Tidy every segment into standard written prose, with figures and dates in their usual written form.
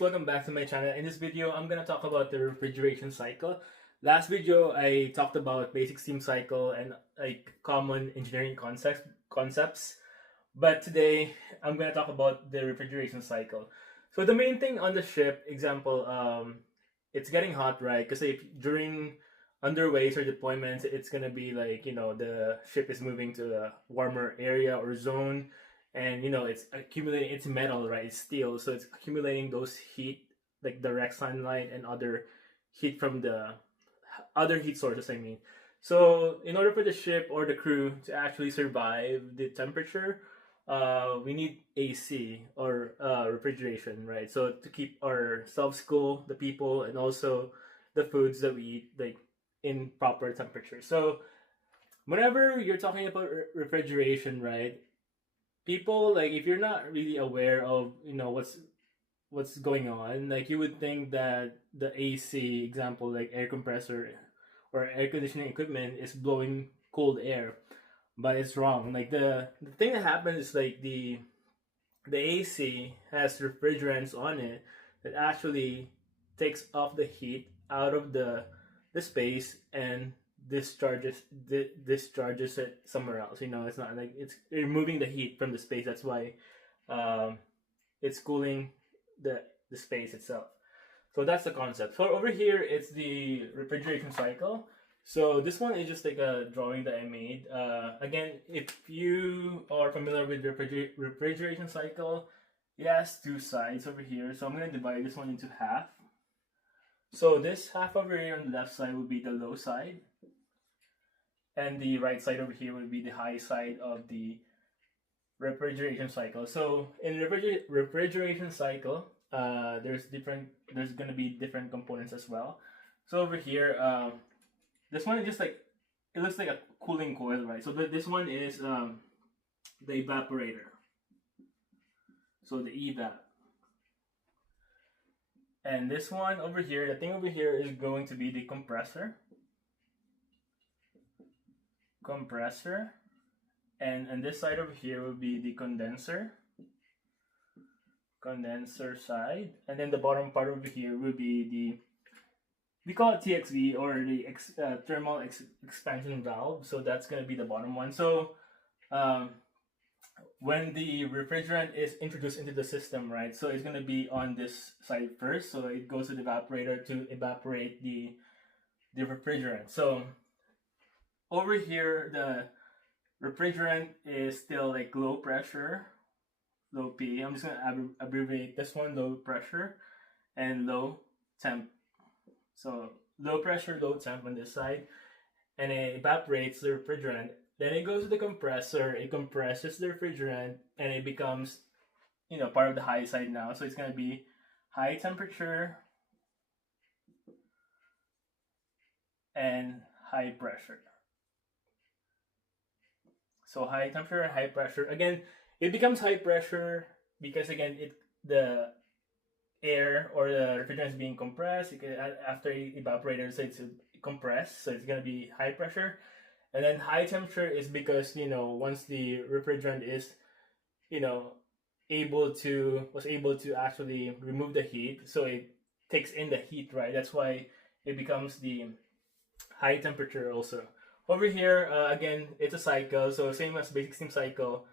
Welcome back to my channel. In this video, I'm gonna talk about the refrigeration cycle. Last video, I talked about basic steam cycle and like common engineering concepts. But today, I'm gonna talk about the refrigeration cycle. So the main thing on the ship, example, it's getting hot, right? Because if during underways or deployments, it's gonna be like the ship is moving to a warmer area or zone, and it's accumulating. It's metal, right? It's steel, so it's accumulating those heat, like direct sunlight and other heat from the other heat sources. I mean, so in order for the ship or the crew to actually survive the temperature, we need AC or refrigeration, right? So to keep ourselves cool, the people, and also the foods that we eat, like in proper temperature. So whenever you're talking about refrigeration, right? People, like, if you're not really aware of what's going on, like you would think that the AC example, like air compressor or air conditioning equipment, is blowing cold air, but it's wrong. Like the thing that happens is like the AC has refrigerants on it that actually takes off the heat out of the space and discharges it somewhere else. It's not like it's removing the heat from the space. That's why um, it's cooling the space itself. So that's the concept. So over here, it's the refrigeration cycle. So this one is just like a drawing that I made. Again, if you are familiar with refrigeration cycle, it has two sides over here. So I'm gonna divide this one into half. So this half over here on the left side will be the low side, and the right side over here will be the high side of the refrigeration cycle. So in refrigeration cycle, there's gonna be different components as well. So over here, this one is just like, it looks like a cooling coil, right? So this one is the evaporator. So the evap. And this one over here, the thing over here is going to be the compressor. And this side over here will be the condenser side, and then the bottom part over here will be we call it TXV, or the thermal expansion valve. So that's going to be the bottom one. So um, when the refrigerant is introduced into the system, right, so it's going to be on this side first. So it goes to the evaporator to evaporate the refrigerant. So over here, the refrigerant is still like low pressure, low P. I'm just gonna abbreviate this one: low pressure and low temp. So low pressure, low temp on this side, and it evaporates the refrigerant. Then it goes to the compressor. It compresses the refrigerant, and it becomes, part of the high side now. So it's gonna be high temperature and high pressure. So high temperature and high pressure. Again, it becomes high pressure because again, the air or the refrigerant is being compressed. After it evaporated, so it's compressed, so it's gonna be high pressure. And then high temperature is because once the refrigerant is you know was able to actually remove the heat, so it takes in the heat, right? That's why it becomes the high temperature also. Over here, again, it's a cycle, so same as basic steam cycle.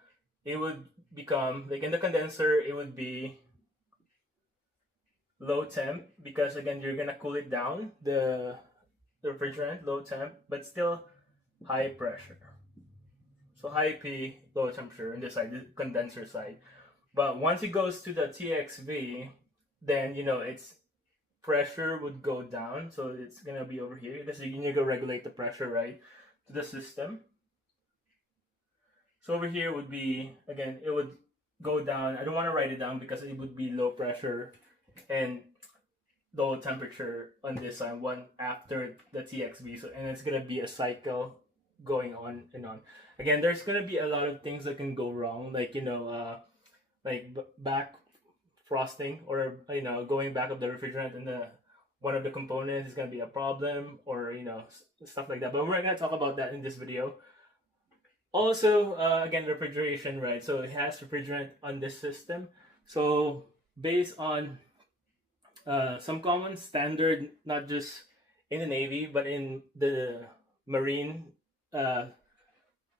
It would become, like in the condenser, it would be low temp because again, you're gonna cool it down, the refrigerant, low temp, but still high pressure. So high P, low temperature on this side, the condenser side. But once it goes to the TXV, then its pressure would go down. So it's gonna be over here because you need to regulate the pressure, right, to the system. So over here would be, again, it would go down. I don't want to write it down because it would be low pressure and low temperature on this side, one after the TXV. So, and it's gonna be a cycle going on and on. Again, there's gonna be a lot of things that can go wrong, like back frosting, or going back of the refrigerant, and the one of the components is gonna be a problem, or stuff like that. But we're not gonna talk about that in this video. Also, again, refrigeration, right? So it has refrigerant on this system. So based on some common standard, not just in the Navy, but in the marine uh,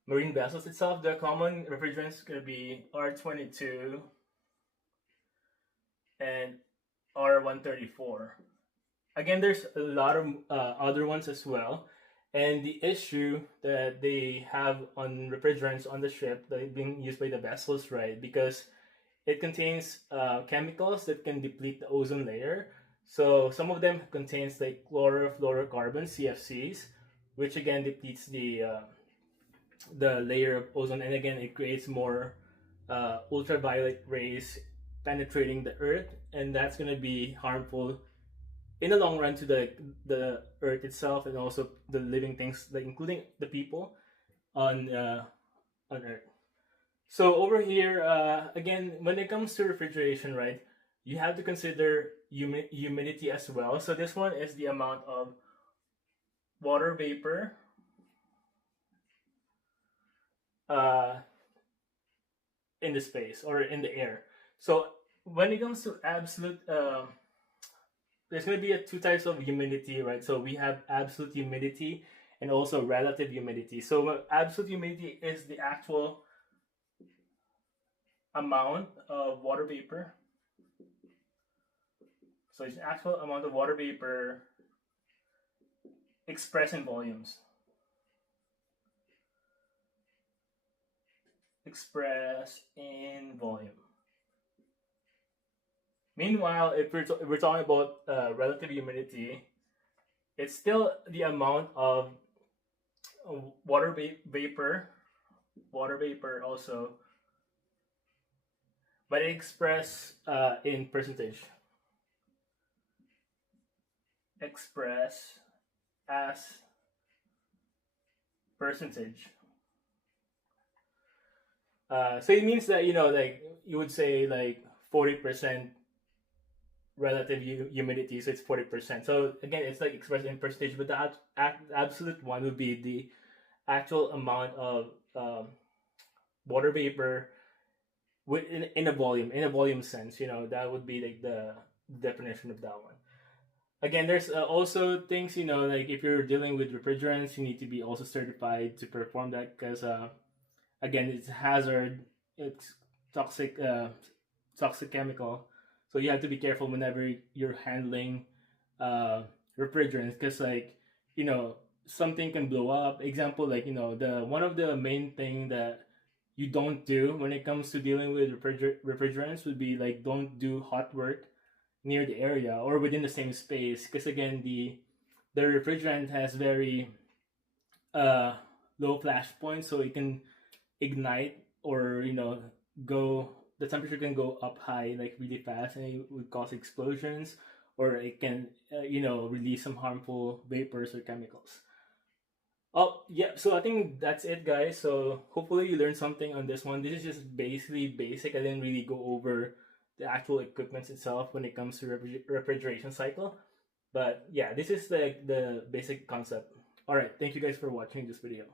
marine vessels itself. The common refrigerants could be R22 and R134. Again, there's a lot of other ones as well. And the issue that they have on refrigerants on the ship that are being used by the vessels, right? Because it contains chemicals that can deplete the ozone layer. So some of them contains like chlorofluorocarbons (CFCs), which again depletes the layer of ozone, and again it creates more ultraviolet rays penetrating the earth, and that's going to be harmful in the long run to the earth itself and also the living things, like including the people on earth. So over here, again, when it comes to refrigeration, right, you have to consider humidity as well. So this one is the amount of water vapor uh, in the space or in the air. So when it comes to absolute, there's going to be two types of humidity, right? So we have absolute humidity and also relative humidity. So absolute humidity is the actual amount of water vapor. So it's the actual amount of water vapor expressed in volumes. Expressed in volume. Meanwhile, if we're talking about relative humidity, it's still the amount of water vapor also, but expressed in percentage. Express as percentage. So it means that, like you would say like 40% relative humidity, so it's 40%. So again, it's like expressed in percentage, but the absolute one would be the actual amount of water vapor in a volume sense. That would be like the definition of that one. Again, there's also things, like if you're dealing with refrigerants, you need to be also certified to perform that, because again, it's a hazard, it's toxic, toxic chemical. So you have to be careful whenever you're handling uh, refrigerants, because like, something can blow up. Example, like, the one of the main thing that you don't do when it comes to dealing with refrigerants would be like, don't do hot work near the area or within the same space, because again, the refrigerant has very uh, low flash points, so it can ignite, or go the temperature can go up high like really fast, and it would cause explosions, or it can release some harmful vapors or chemicals. Oh yeah, so I think that's it, guys. So hopefully you learned something on this one. This is just basically basic. I didn't really go over the actual equipment itself when it comes to refrigeration cycle, but yeah, this is the basic concept. All right, thank you guys for watching this video.